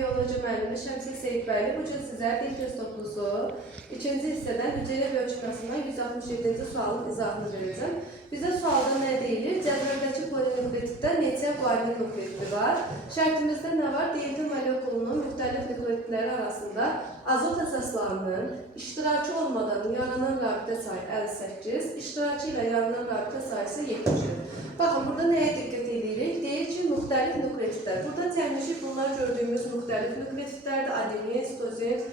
biyoloji müəllimi Şəmsiyə Seyidbəyli bu gün sizə D209-u 2-ci hissədən hüceyrə biyologikasından 167-ci sualın izahını verəcəm. Bizə sualda nə deyilir? Cədvəldəki polinukleotiddə neçə qanun nukleotidi var? Şərtimizdə nə var? DNT molekulunun müxtəlif nukleotidləri arasında azot əsaslarının iştirakı olmadan yaranan rabitə sayı 58, iştirakı ilə yaranan rabitə sayısı 70-dir. Baxın, burada nəyə diqqət edirik? Deyir ki, müxtəlif nukleotidlər. Burada cəmləşik bunlar gördüyümüz müxtəlif nukleotidlərdir. Adenin, sitozin,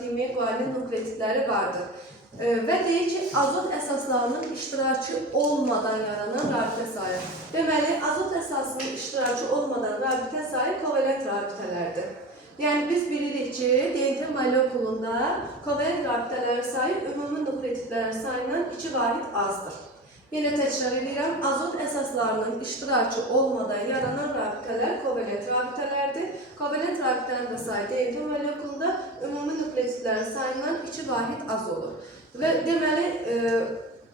timin, guanin nukleotidləri vardır. Və deyir ki, azot əsaslarının iştirakı olmadan yaranan rabitə sayı. Deməli, azot əsasının iştirakı olmadan rabitə sayı kovalent rabitələrdir. Yəni, biz bilirik ki, DNT molekulunda kovalent rabitələrin sayı ümumi nukleotidlərin sayından 2 vahid azdır. Yenə təkrar edirəm, azot əsaslarının iştirakı olmadan yaranan rabitələr kovalent rabitələrdir. Kovalent rabitələrin də sayı DNT molekulunda ümumi nukleotidlərin sayından 2 vahid az olur. Və deməli,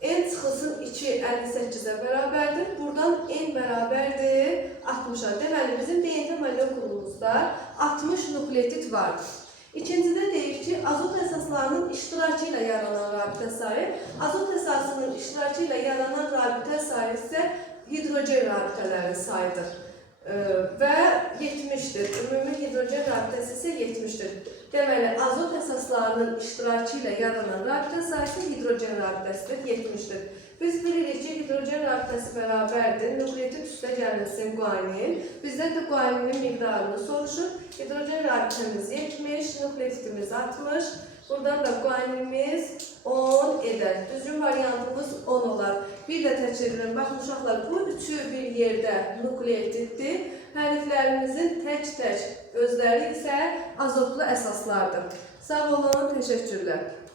n çıxılsın 2 58-ə bərabərdir. Buradan n bərabərdir 60-a. Deməli, bizim DNT molekulumuzda 60 nukleotid vardır. İkincidə deyir ki, azot əsaslarının iştirakı ilə yaranan rabitə sayı, azot əsasının iştirakı ilə yaranan rabitə sayı isə hidrogen rabitələrin sayıdır. Və 70-dir. Ümumi hidrogen rabitəsi isə 70-dir. Deməli, azot əsaslarının iştirakı ilə yaranan rabitə sayısı hidrogen rabitəsidir, 70-dir. Biz bilirik ki, hidrogen rabitəsi bərabərdir. Nukleotid üstə gəlməsin guanin. Bizdən də guaninin miqdarını soruşur. Hidrogen rabitəmiz 70, nukleotidimiz 60. Buradan da guaninimiz 10 edər. Düzgün variantımız 10 olar. Bir də təkrar baxın uşaqlar, bu üçü bir yerdə nukleotiddir. Hərflərimizin tək-tək özləri isə azotlu əsaslardır. Sağ olun, təşəkkürlər.